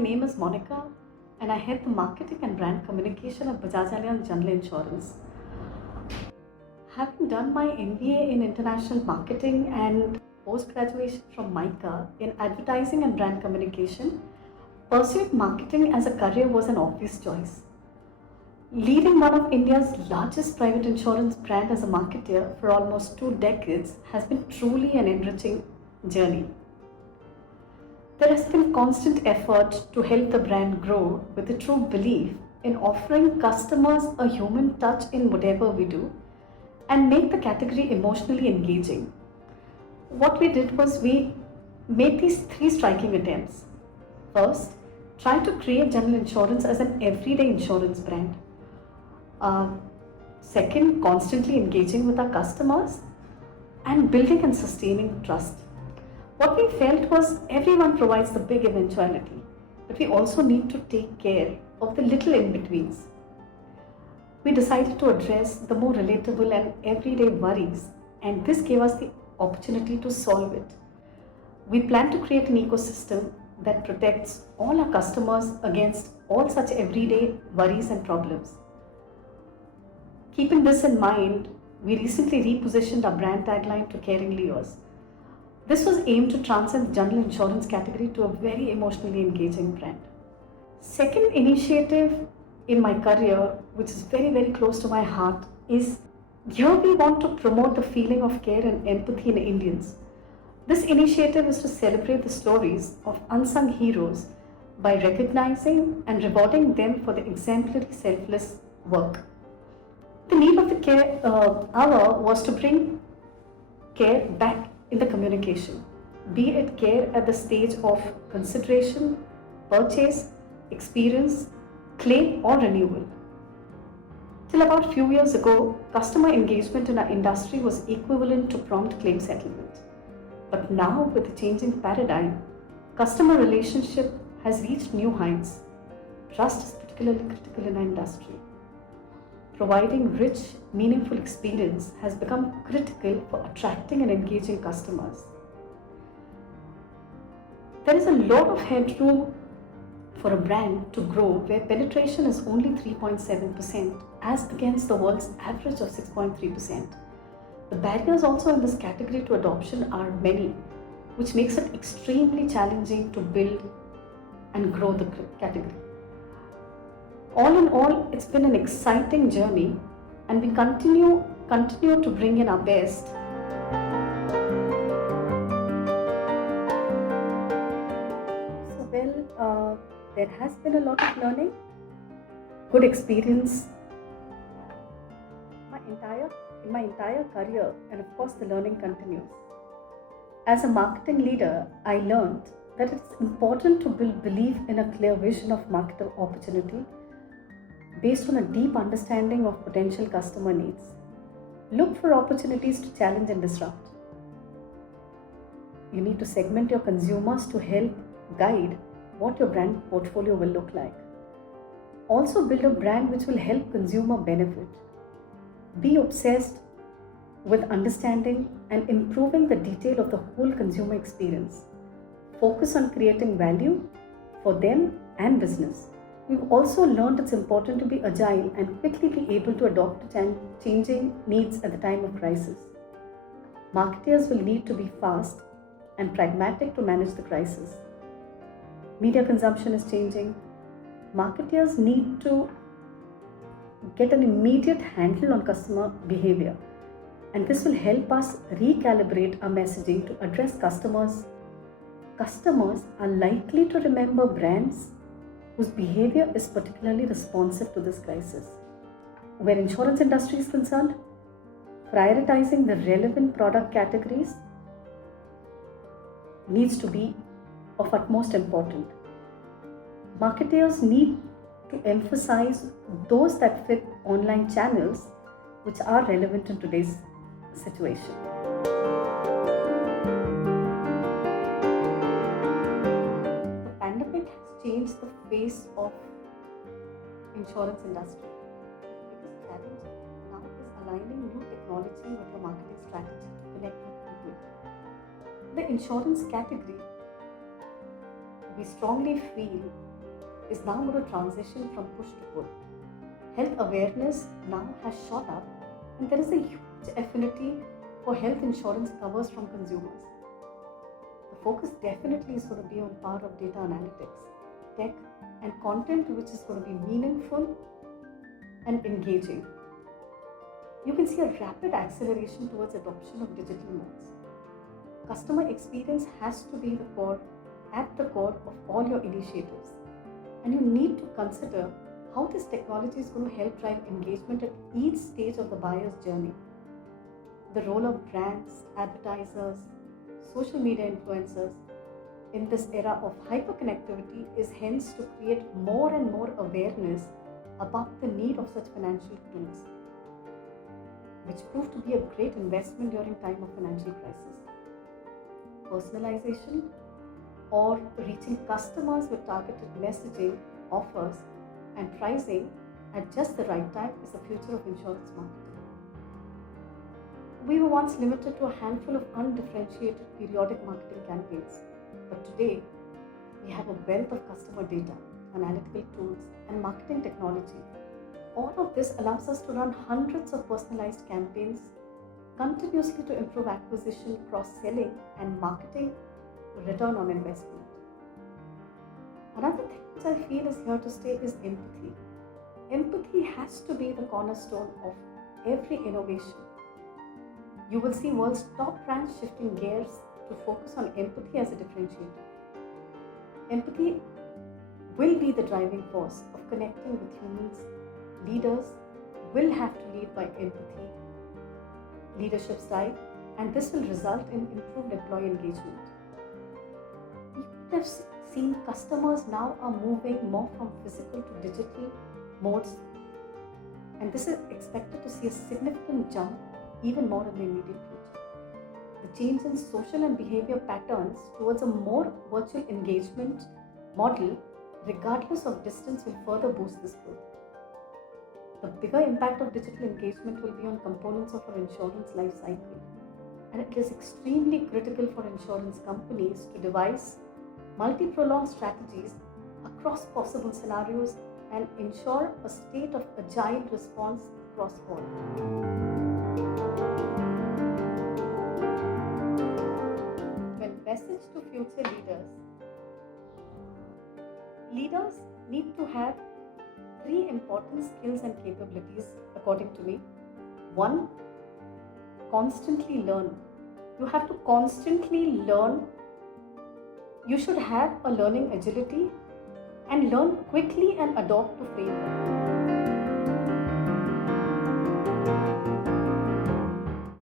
name is Monica and I head the marketing and brand communication at Bajaj Allianz General Insurance. Having done my MBA in international marketing and post-graduation from MICA in advertising and brand communication, pursuing marketing as a career was an obvious choice. Leading one of India's largest private insurance brand as a marketer for almost 2 decades has been truly an enriching journey. There has been constant effort to help the brand grow with a true belief in offering customers a human touch in whatever we do and make the category emotionally engaging. What we did was we made these 3 striking attempts. First, try to create general insurance as an everyday insurance brand. Second, constantly engaging with our customers and building and sustaining trust. What we felt was everyone provides the big eventuality, but we also need to take care of the little in-betweens. We decided to address the more relatable and everyday worries, and this gave us the opportunity to solve it. We plan to create an ecosystem that protects all our customers against all such everyday worries and problems. Keeping this in mind, we recently repositioned our brand tagline to Caringly Yours. This was aimed to transcend the general insurance category to a very emotionally engaging brand. Second initiative in my career, which is very close to my heart, is here we want to promote the feeling of care and empathy in Indians. This initiative is to celebrate the stories of unsung heroes by recognizing and rewarding them for their exemplary selfless work. The need of the care hour was to bring care back in the communication, be it care at the stage of consideration, purchase, experience, claim or renewal. Till about a few years ago, customer engagement in our industry was equivalent to prompt claim settlement. But now, with the changing paradigm, customer relationship has reached new heights. Trust is particularly critical in our industry. Providing rich, meaningful experience has become critical for attracting and engaging customers. There is a lot of headroom for a brand to grow where penetration is only 3.7% as against the world's average of 6.3%. The barriers also in this category to adoption are many, which makes it extremely challenging to build and grow the category. All in all, it's been an exciting journey and we continue to bring in our best. So there has been a lot of learning, good experience in my entire career, and of course the learning continues. As a marketing leader, I learned that it's important to build belief in a clear vision of market opportunity based on a deep understanding of potential customer needs. Look for opportunities to challenge and disrupt. You need to segment your consumers to help guide what your brand portfolio will look like. Also build a brand which will help consumer benefit. Be obsessed with understanding and improving the detail of the whole consumer experience. Focus on creating value for them and business. We've also learned it's important to be agile and quickly be able to adopt to changing needs at the time of crisis. Marketers will need to be fast and pragmatic to manage the crisis. Media consumption is changing. Marketers need to get an immediate handle on customer behavior, and this will help us recalibrate our messaging to address customers. Customers are likely to remember brands whose behavior is particularly responsive to this crisis. Where insurance industry is concerned, prioritizing the relevant product categories needs to be of utmost importance. Marketers need to emphasize those that fit online channels which are relevant in today's situation. The pandemic has changed the face of insurance industry. The biggest challenge now is aligning new technology with your marketing strategy to connect with people. The insurance category, we strongly feel is now going to transition from push to pull. Health awareness now has shot up, and there is a huge affinity for health insurance covers from consumers. The focus definitely is going to be on power of data analytics, tech, and content which is going to be meaningful and engaging. You can see a rapid acceleration towards adoption of digital modes. Customer experience has to be at the core of all your initiatives, and you need to consider how this technology is going to help drive engagement at each stage of the buyer's journey. The role of brands, advertisers, social media influencers in this era of hyperconnectivity is hence to create more and more awareness about the need of such financial tools, which proved to be a great investment during time of financial crisis. Personalization or reaching customers with targeted messaging, offers, and pricing at just the right time is the future of insurance marketing. We were once limited to a handful of undifferentiated periodic marketing campaigns, but today we have a wealth of customer data, analytical tools, and marketing technology. All of this allows us to run hundreds of personalized campaigns continuously to improve acquisition, cross-selling, and marketing return on investment. Another thing which I feel is here to stay is empathy. Empathy has to be the cornerstone of every innovation. You will see world's top brands shifting gears to focus on empathy as a differentiator. Empathy will be the driving force of connecting with humans. Leaders will have to lead by empathy, leadership style, and this will result in improved employee engagement. You would have seen customers now are moving more from physical to digital modes, and this is expected to see a significant jump even more in the immediate future. The change in social and behavior patterns towards a more virtual engagement model, regardless of distance, will further boost this growth. The bigger impact of digital engagement will be on components of our insurance life cycle, and it is extremely critical for insurance companies to devise multi-pronged strategies across possible scenarios and ensure a state of agile response across all. When message to future leaders, leaders need to have 3 important skills and capabilities according to me. 1, constantly learn. You have to constantly learn. You should have a learning agility and learn quickly and adopt to framework.